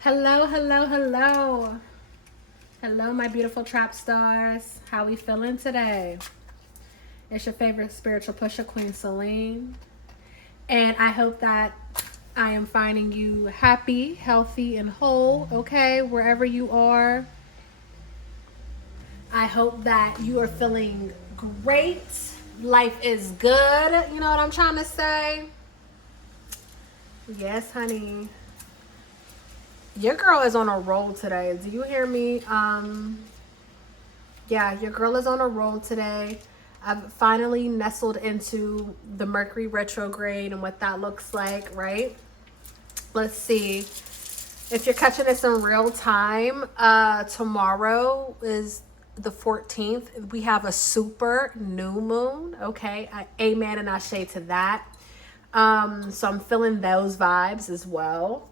Hello, hello, hello. Hello, my beautiful trap stars. How we feeling today? It's your favorite spiritual pusher, Queen Celine. And I hope that I am finding you happy, healthy, and whole, okay, wherever you are. I hope that you are feeling great. Life is good. You know what I'm trying to say? Yes, honey. Your girl is on a roll today. Do you hear me? Yeah, your girl is on a roll today. I've finally nestled into the Mercury retrograde and what that looks like, right? Let's see. If you're catching this in real time, tomorrow is the 14th. We have a super new moon, okay? Amen and ashe to that. So I'm feeling those vibes as well.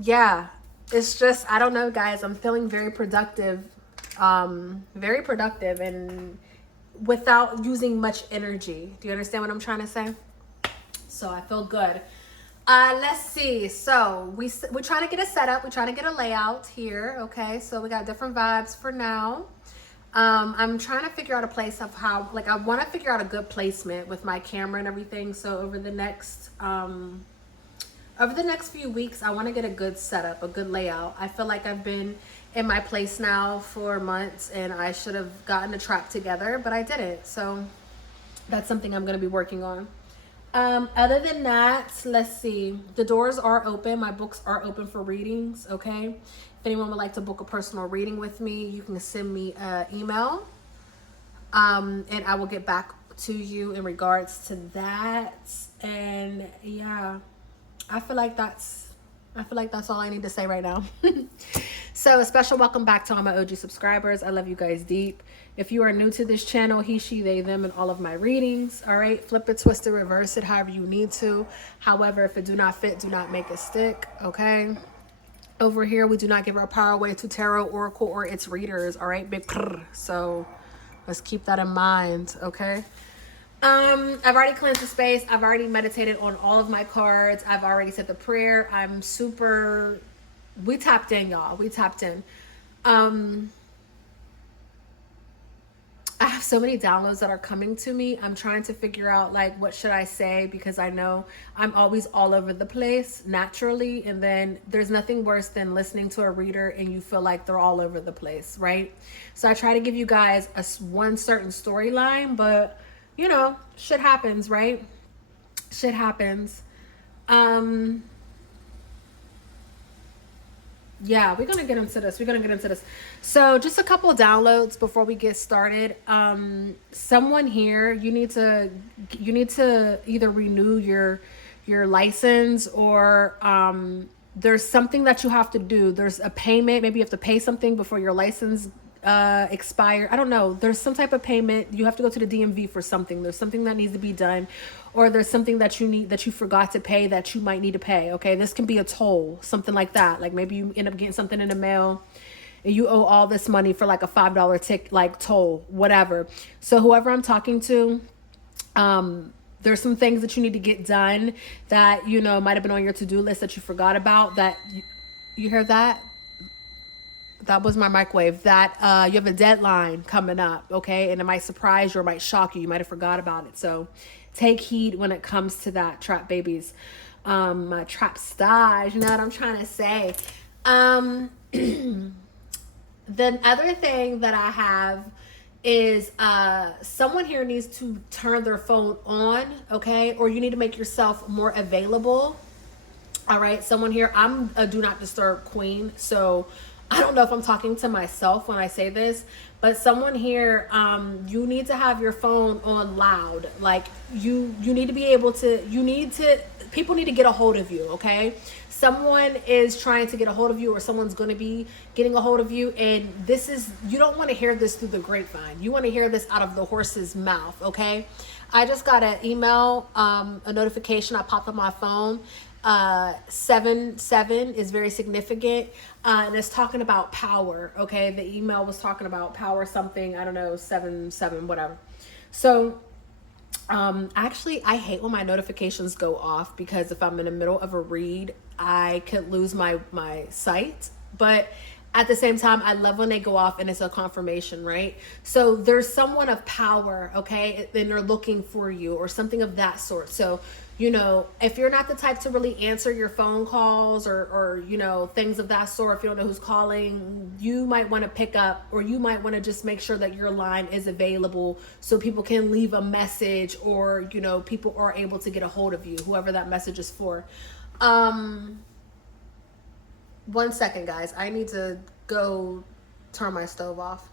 Yeah, it's just, I don't know, guys. I'm feeling very productive and without using much energy. Do you understand what I'm trying to say? So I feel good. Let's see. So we're trying to get a setup. We're trying to get a layout here. Okay. So we got different vibes for now. I'm trying to figure out a place of how, like, I want to figure out a good placement with my camera and everything. So over the next few weeks, I want to get a good setup, a good layout. I feel like I've been in my place now for months and I should have gotten a trap together, but I didn't. So that's something I'm going to be working on. Other than that, let's see. The doors are open. My books are open for readings, okay? If anyone would like to book a personal reading with me, you can send me an email. And I will get back to you in regards to that. And yeah, I feel like that's all I need to say right now. So a special welcome back to all my OG subscribers. I love you guys deep. If you are new to this channel, he, she, they, them, and all of my readings. All right, flip it, twist it, reverse it, however you need to. However, if it do not fit, do not make it stick. Okay. Over here, we do not give our power away to tarot, oracle, or its readers. All right, big prr. So let's keep that in mind. Okay. I've already cleansed the space. I've already meditated on all of my cards. I've already said the prayer. We tapped in, y'all. We tapped in. I have so many downloads that are coming to me. I'm trying to figure out, like, what should I say, because I know I'm always all over the place naturally, and then there's nothing worse than listening to a reader and you feel like they're all over the place, right? So I try to give you guys one certain storyline, but you know, shit happens, right? Shit happens. Yeah, we're gonna get into this. So just a couple of downloads before we get started. Someone here, you need to either renew your license, or there's something that you have to do. There's a payment. Maybe you have to pay something before your license expire. I don't know. There's some type of payment. You have to go to the DMV for something. There's something that needs to be done, or there's something that you forgot to pay that you might need to pay. Okay, this can be a toll, something like that. Like maybe you end up getting something in the mail and you owe all this money for like a $5 tick, like toll, whatever. So whoever I'm talking to, there's some things that you need to get done that, you know, might have been on your to-do list that you forgot about. That you hear that? That was my microwave. That you have a deadline coming up, okay? And it might surprise you or might shock you. You might have forgot about it. So take heed when it comes to that, trap babies. My trap stars, you know what I'm trying to say. The other thing that I have is someone here needs to turn their phone on, okay? Or you need to make yourself more available. All right, someone here, I'm a do not disturb queen, so I don't know if I'm talking to myself when I say this, but someone here, you need to have your phone on loud. Like you need to be able to, people need to get a hold of you, okay? Someone is trying to get a hold of you, or someone's going to be getting a hold of you, and you don't want to hear this through the grapevine. You want to hear this out of the horse's mouth, okay? I just got an email, a notification I popped on my phone. 7/7 is very significant, and it's talking about power. Okay, the email was talking about power something, I don't know, 7/7, whatever. So Actually, I hate when my notifications go off, because if I'm in the middle of a read, I could lose my sight. But at the same time, I love when they go off and it's a confirmation, right? So there's someone of power, okay, and they're looking for you or something of that sort. So, you know, if you're not the type to really answer your phone calls or you know, things of that sort, if you don't know who's calling, you might want to pick up, or you might want to just make sure that your line is available so people can leave a message, or, you know, people are able to get a hold of you, whoever that message is for. 1 second, guys. I need to go turn my stove off.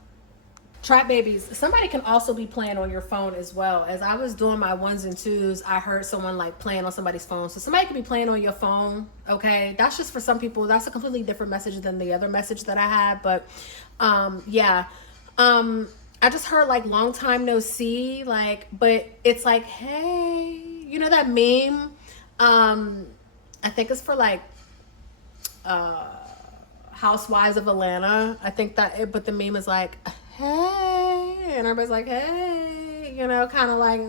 Trap babies, somebody can also be playing on your phone as well. As I was doing my ones and twos, I heard someone like playing on somebody's phone. So somebody could be playing on your phone, okay? That's just for some people. That's a completely different message than the other message that I had. But yeah. I just heard like long time no see, like, but it's like, hey, you know that meme? I think it's for like Housewives of Atlanta. I think that, but the meme is like, hey, and everybody's like, hey, you know, kind of like,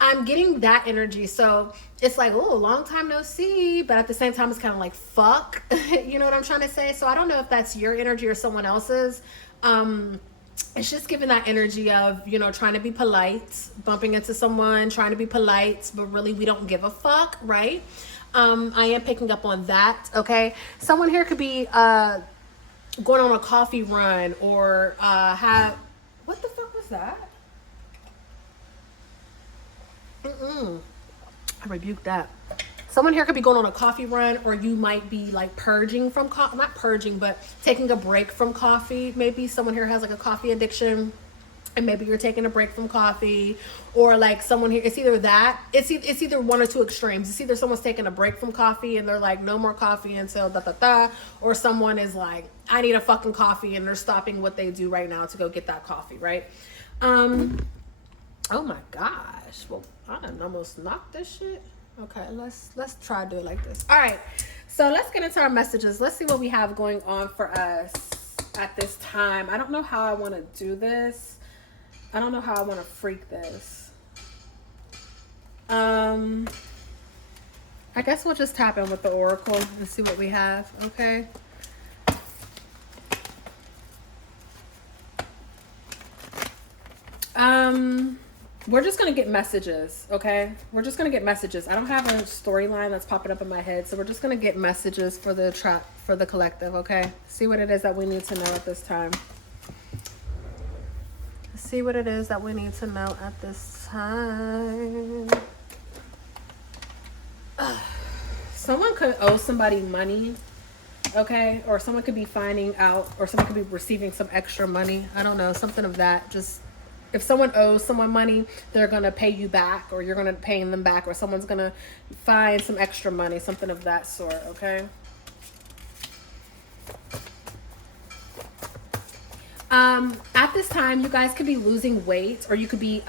I'm getting that energy. So it's like, oh, long time no see, but at the same time, it's kind of like, fuck, you know what I'm trying to say? So I don't know if that's your energy or someone else's. It's just giving that energy of, you know, trying to be polite, bumping into someone, trying to be polite, but really we don't give a fuck, right? I am picking up on that, okay? Someone here could be going on a coffee run, or have... What the fuck was that? I rebuked that. Someone here could be going on a coffee run, or you might be like purging from coffee. Not purging, but taking a break from coffee. Maybe someone here has like a coffee addiction, and maybe you're taking a break from coffee, or like someone here, it's either that, it's either one or two extremes. It's either someone's taking a break from coffee and they're like, no more coffee until da, or someone is like, I need a fucking coffee, and they're stopping what they do right now to go get that coffee, right? Oh my gosh. Well, I done almost knocked this shit. Okay, let's try to do it like this. All right, so let's get into our messages. Let's see what we have going on for us at this time. I don't know how I want to do this. I don't know how I want to freak this. I guess we'll just tap in with the Oracle and see what we have, okay? We're just going to get messages, okay? We're just going to get messages. I don't have a storyline that's popping up in my head, so we're just going to get messages for the collective, okay? See what it is that we need to know at this time. See what it is that we need to know at this time. Someone could owe somebody money, okay? Or someone could be finding out, or someone could be receiving some extra money. I don't know, something of that. Just, if someone owes someone money, they're going to pay you back, or you're going to pay them back, or someone's going to find some extra money, something of that sort, okay? At this time, you guys could be losing weight, or you could be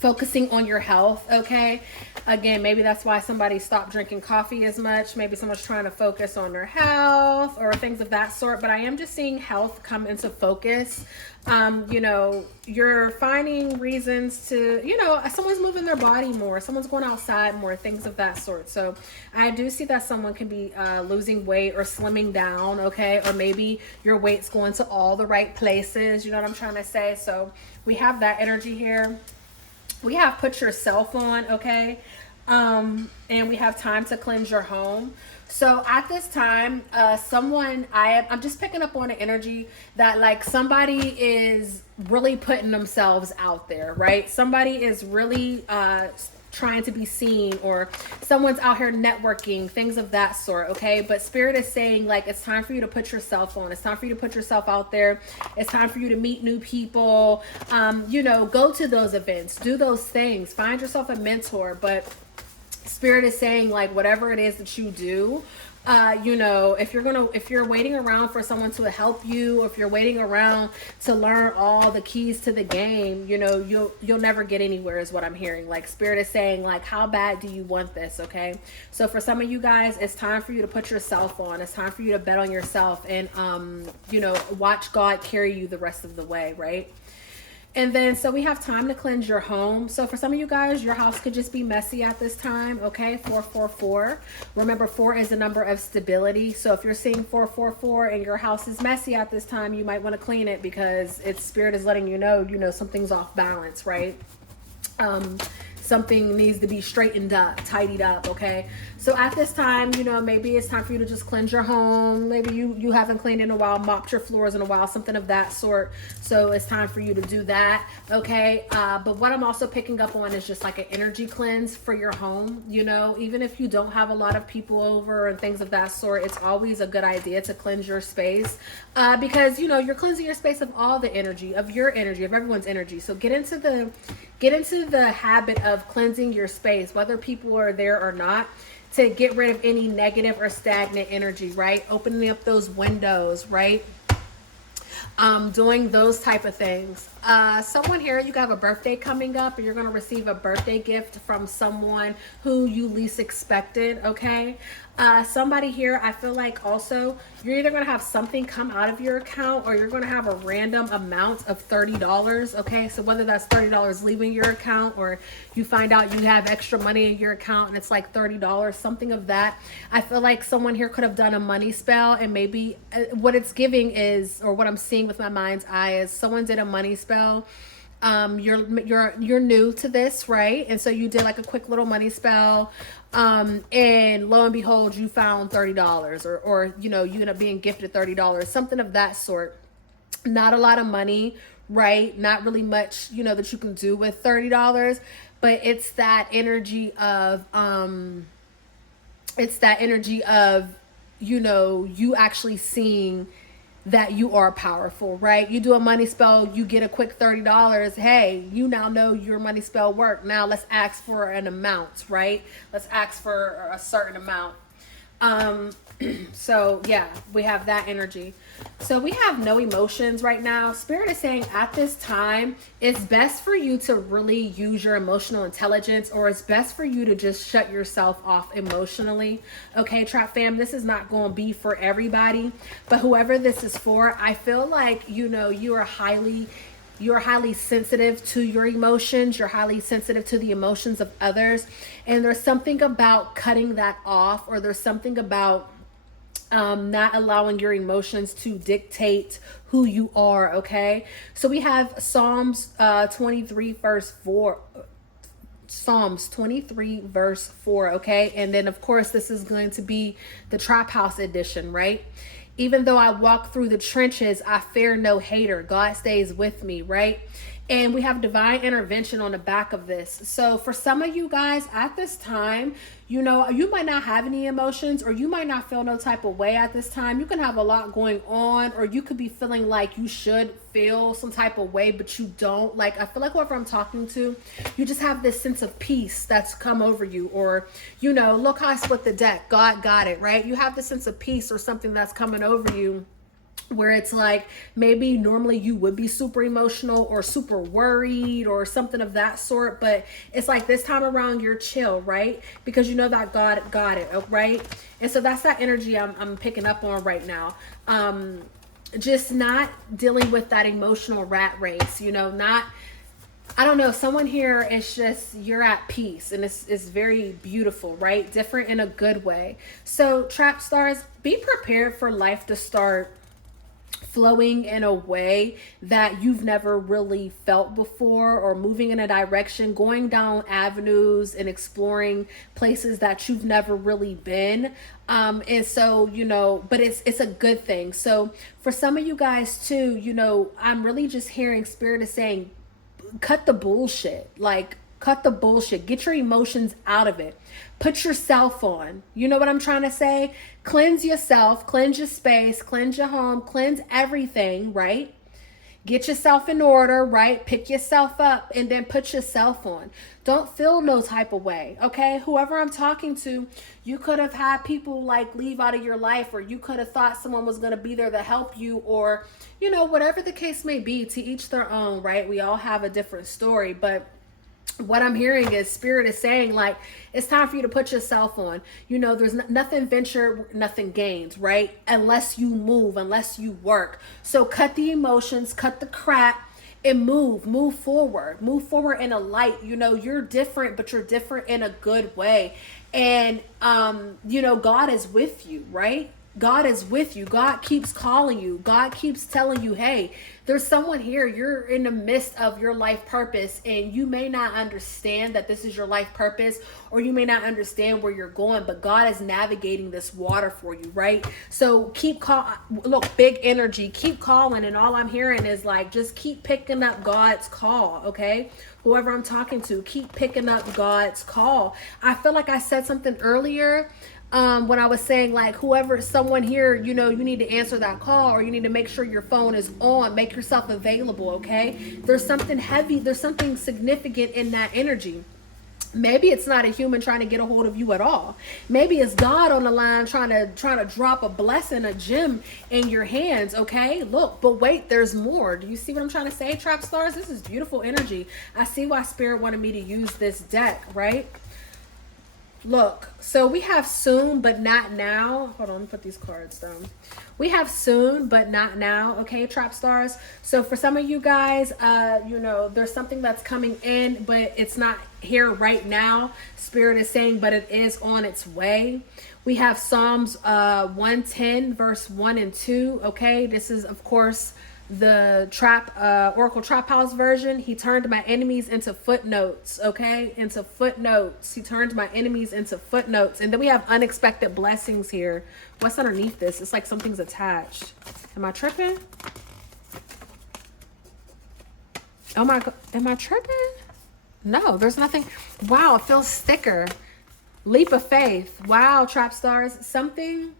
focusing on your health, okay? Again, maybe that's why somebody stopped drinking coffee as much. Maybe someone's trying to focus on their health or things of that sort. But I am just seeing health come into focus. You know, you're finding reasons to, you know, someone's moving their body more. Someone's going outside more, things of that sort. So I do see that someone can be losing weight or slimming down, okay? Or maybe your weight's going to all the right places. You know what I'm trying to say? So we have that energy here. We have put yourself on, okay? And we have time to cleanse your home. So at this time, I'm just picking up on the energy that like somebody is really putting themselves out there, right? Somebody is really trying to be seen, or someone's out here networking, things of that sort, okay? But Spirit is saying like it's time for you to put yourself on. It's time for you to put yourself out there. It's time for you to meet new people. You know, go to those events, do those things, find yourself a mentor. But Spirit is saying like whatever it is that you do, you know, if you're waiting around for someone to help you, or if you're waiting around to learn all the keys to the game, you know, you'll never get anywhere is what I'm hearing. Like Spirit is saying like, how bad do you want this? Okay. So for some of you guys, it's time for you to put yourself on. It's time for you to bet on yourself and, you know, watch God carry you the rest of the way. Right. And then, so we have time to cleanse your home. So for some of you guys, your house could just be messy at this time. Okay, 444. Remember, 4 is a number of stability. So if you're seeing 444 and your house is messy at this time, you might want to clean it because its spirit is letting you know, something's off balance, right? Something needs to be straightened up, tidied up, okay? So at this time, maybe it's time for you to just cleanse your home. Maybe you haven't cleaned in a while, mopped your floors in a while, something of that sort. So it's time for you to do that, okay? But what I'm also picking up on is just like an energy cleanse for your home. Even if you don't have a lot of people over and things of that sort, it's always a good idea to cleanse your space because, you're cleansing your space of all the energy, of your energy, of everyone's energy. So get into the habit of cleansing your space, whether people are there or not, to get rid of any negative or stagnant energy, right? Opening up those windows, right? Doing those type of things. Someone here, you have a birthday coming up, and you're going to receive a birthday gift from someone who you least expected, okay? Somebody here, I feel like also you're either going to have something come out of your account, or you're going to have a random amount of $30, okay? So whether that's $30 leaving your account, or you find out you have extra money in your account and it's like $30, something of that. I feel like someone here could have done a money spell, and maybe what it's giving is, or what I'm seeing with my mind's eye is, someone did a money spell. You're new to this, right? And so you did like a quick little money spell, and lo and behold, you found $30, or you end up being gifted $30, something of that sort. Not a lot of money, right? Not really much, that you can do with $30, but it's that energy of you actually seeing that you are powerful, right? You do a money spell, you get a quick $30. Hey, you now know your money spell worked. Now let's ask for an amount, right? Let's ask for a certain amount. So yeah, we have that energy. So we have no emotions right now. Spirit is saying at this time, it's best for you to really use your emotional intelligence, or it's best for you to just shut yourself off emotionally. Okay, Trap fam, this is not going to be for everybody, but whoever this is for, I feel like, you're highly sensitive to your emotions. You're highly sensitive to the emotions of others. And there's something about cutting that off, or there's something about not allowing your emotions to dictate who you are, okay? So we have Psalms 23 verse 4. Psalms 23 verse 4, okay? And then of course this is going to be the Traphouse edition, right? Even though I walk through the trenches, I fear no hater. God stays with me, right? And we have divine intervention on the back of this. So for some of you guys at this time, you might not have any emotions, or you might not feel no type of way at this time. You can have a lot going on, or you could be feeling like you should feel some type of way, but you don't. Like, I feel like whoever I'm talking to, you just have this sense of peace that's come over you, or, look how I split the deck. God got it, right? You have this sense of peace or something that's coming over you, where it's like maybe normally you would be super emotional or super worried or something of that sort, but it's like this time around you're chill, right? Because you know that God got it, right? And so that's that energy I'm picking up on right now. Just not dealing with that emotional rat race, not, I don't know, someone here, it's just, you're at peace, and it's very beautiful, right? Different in a good way. So Trap stars, be prepared for life to start flowing in a way that you've never really felt before, or moving in a direction, going down avenues and exploring places that you've never really been. And so, but it's a good thing. So for some of you guys too, I'm really just hearing Spirit is saying, cut the bullshit. Like, cut the bullshit. Get your emotions out of it. Put yourself on. You know what I'm trying to say? Cleanse yourself, cleanse your space, cleanse your home, cleanse everything, right? Get yourself in order, right? Pick yourself up and then put yourself on. Don't feel no type of way, okay? Whoever I'm talking to, you could have had people like leave out of your life, or you could have thought someone was going to be there to help you, or, whatever the case may be, to each their own, right? We all have a different story, but what I'm hearing is Spirit is saying, like, it's time for you to put yourself on. There's nothing ventured, nothing gained, right? Unless you move, unless you work. So cut the emotions, cut the crap, and move forward in a light. You know, you're different, but you're different in a good way. And you know, God is with you, right? God is with you. God keeps calling you. God keeps telling you, hey, there's someone here. You're in the midst of your life purpose, and you may not understand that this is your life purpose, or you may not understand where you're going, but God is navigating this water for you, right? So keep look, big energy, keep calling. And all I'm hearing is like, just keep picking up God's call, okay? Whoever I'm talking to, keep picking up God's call. I feel like I said something earlier when I was saying, like, whoever, someone here, you know, you need to answer that call, or you need to make sure your phone is on, make yourself available, okay? There's something heavy, there's something significant in that energy. Maybe it's not a human trying to get a hold of you at all. Maybe it's God on the line trying to drop a blessing, a gem in your hands, okay? Look, but wait, there's more. Do you see what I'm trying to say, trap stars? This is beautiful energy. I see why Spirit wanted me to use this deck, right? Look, so we have soon but not now. Hold on, let me put these cards down. We have soon but not now, okay, trap stars? So for some of you guys, you know, there's something that's coming in, but it's not here right now. Spirit is saying, but it is on its way. We have Psalms 110, verse 1 and 2, okay? This is, of course, the Oracle Traphouse version. He turned my enemies into footnotes, okay? Into footnotes. He turned my enemies into footnotes. And then we have unexpected blessings here. What's underneath this? It's like something's attached. Am I tripping? Oh my God. Am I tripping? No, there's nothing. Wow, it feels thicker. Leap of faith. Wow, trap stars. Something.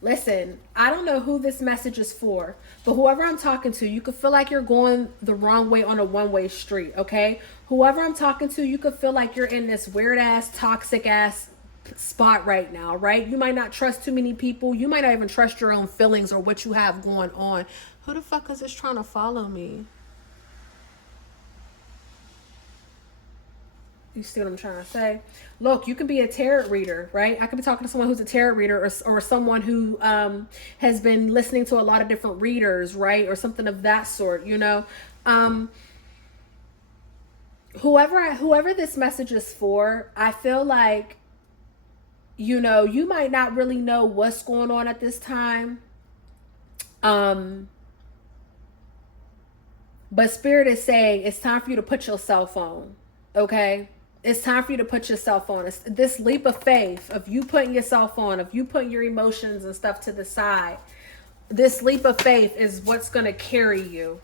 Listen, I don't know who this message is for, but whoever I'm talking to, you could feel like you're going the wrong way on a one-way street, okay? Whoever I'm talking to, you could feel like you're in this weird-ass, toxic-ass spot right now, right? You might not trust too many people. You might not even trust your own feelings or what you have going on. Who the fuck is this trying to follow me? You see what I'm trying to say? Look, you can be a tarot reader, right? I could be talking to someone who's a tarot reader, or someone who has been listening to a lot of different readers, right? Or something of that sort, you know? Whoever this message is for, I feel like, you know, you might not really know what's going on at this time. But Spirit is saying it's time for you to put your cell phone, okay? It's time for you to put your cell phone. It's this leap of faith of you putting your cell phone, of you putting your emotions and stuff to the side. This leap of faith is what's going to carry you.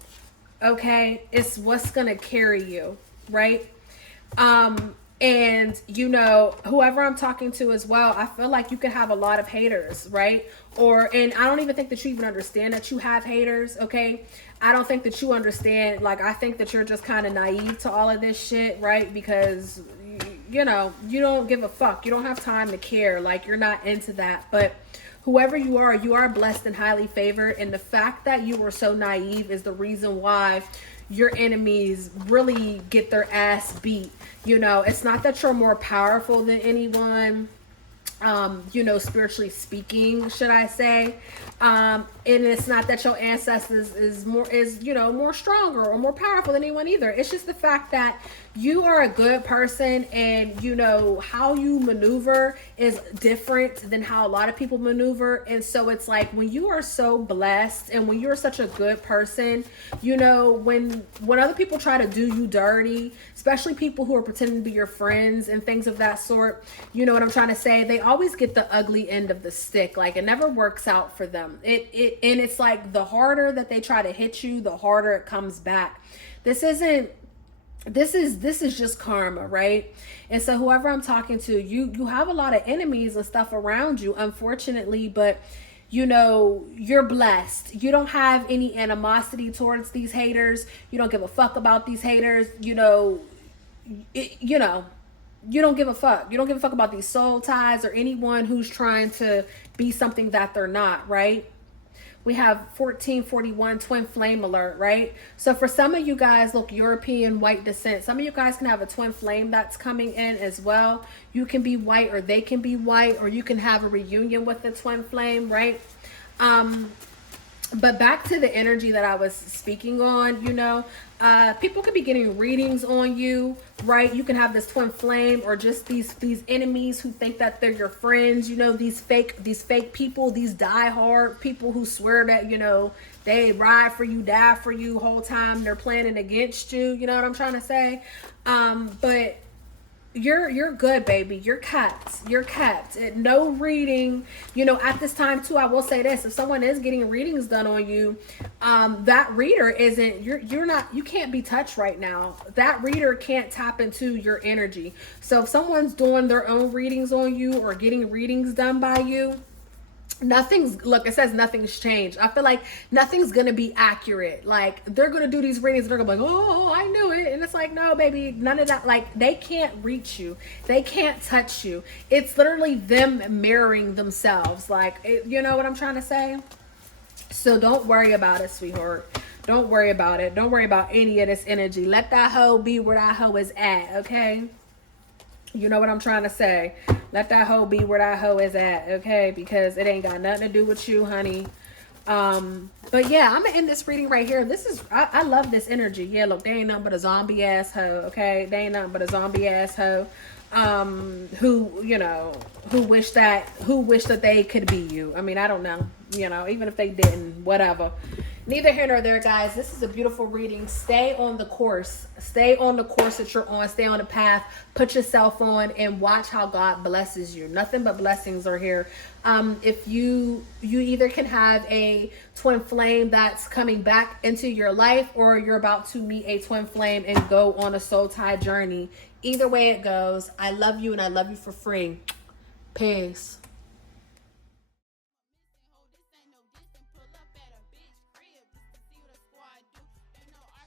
Okay? It's what's going to carry you, right? And you know, whoever I'm talking to as well, I feel like you could have a lot of haters, right? And I don't even think that you even understand that you have haters, okay? I don't think that you understand. Like, I think that you're just kind of naive to all of this shit, right? Because, you know, you don't give a fuck. You don't have time to care. Like, you're not into that. But whoever you are blessed and highly favored. And the fact that you were so naive is the reason why your enemies really get their ass beat. You know, it's not that you're more powerful than anyone, you know, spiritually speaking, should I say. And it's not that your ancestors is you know, more stronger or more powerful than anyone either. It's just the fact that you are a good person, and you know how you maneuver is different than how a lot of people maneuver. And so it's like, when you are so blessed and when you're such a good person, you know, when other people try to do you dirty, especially people who are pretending to be your friends and things of that sort, you know what I'm trying to say, they always get the ugly end of the stick. Like, it never works out for them. And it's like, the harder that they try to hit you, the harder it comes back. This is just karma, right? And so whoever I'm talking to, you have a lot of enemies and stuff around you, unfortunately, but you know, you're blessed. You don't have any animosity towards these haters. You don't give a fuck about these haters. You know, you don't give a fuck. You don't give a fuck about these soul ties or anyone who's trying to be something that they're not, right? We have 1441 twin flame alert, right? So for some of you guys, look, European white descent. Some of you guys can have a twin flame that's coming in as well. You can be white, or they can be white, or you can have a reunion with the twin flame, right? But back to the energy that I was speaking on, people could be getting readings on you, right? You can have this twin flame, or just these enemies who think that they're your friends, these fake people, these diehard people who swear that, they ride for you, die for you whole time they're planning against you, you know what I'm trying to say? But you're good, baby. You're kept. You're kept. No reading. At this time too, I will say this: if someone is getting readings done on you, that reader isn't. You're not. You can't be touched right now. That reader can't tap into your energy. So if someone's doing their own readings on you or getting readings done by you, it says nothing's changed. I feel like nothing's gonna be accurate. Like, they're gonna do these readings and they're gonna be like, oh, I knew it. And it's like, no, baby, none of that. Like, they can't reach you, they can't touch you. It's literally them mirroring themselves. Like, you know what I'm trying to say? So don't worry about it, sweetheart. Don't worry about it. Don't worry about any of this energy. Let that hoe be where that hoe is at, okay? You know what I'm trying to say? Let that hoe be where that hoe is at, okay? Because it ain't got nothing to do with you, honey. But yeah, I'm gonna end this reading right here. I love this energy. Yeah, look, they ain't nothing but a zombie ass hoe, okay? They ain't nothing but a zombie ass hoe. Who wish that they could be you. I mean, I don't know. Even if they didn't, whatever. Neither here nor there, guys. This is a beautiful reading. Stay on the course. Stay on the course that you're on. Stay on the path. Put yourself on and watch how God blesses you. Nothing but blessings are here. If you either can have a twin flame that's coming back into your life, or you're about to meet a twin flame and go on a soul tie journey. Either way it goes, I love you and I love you for free. Peace.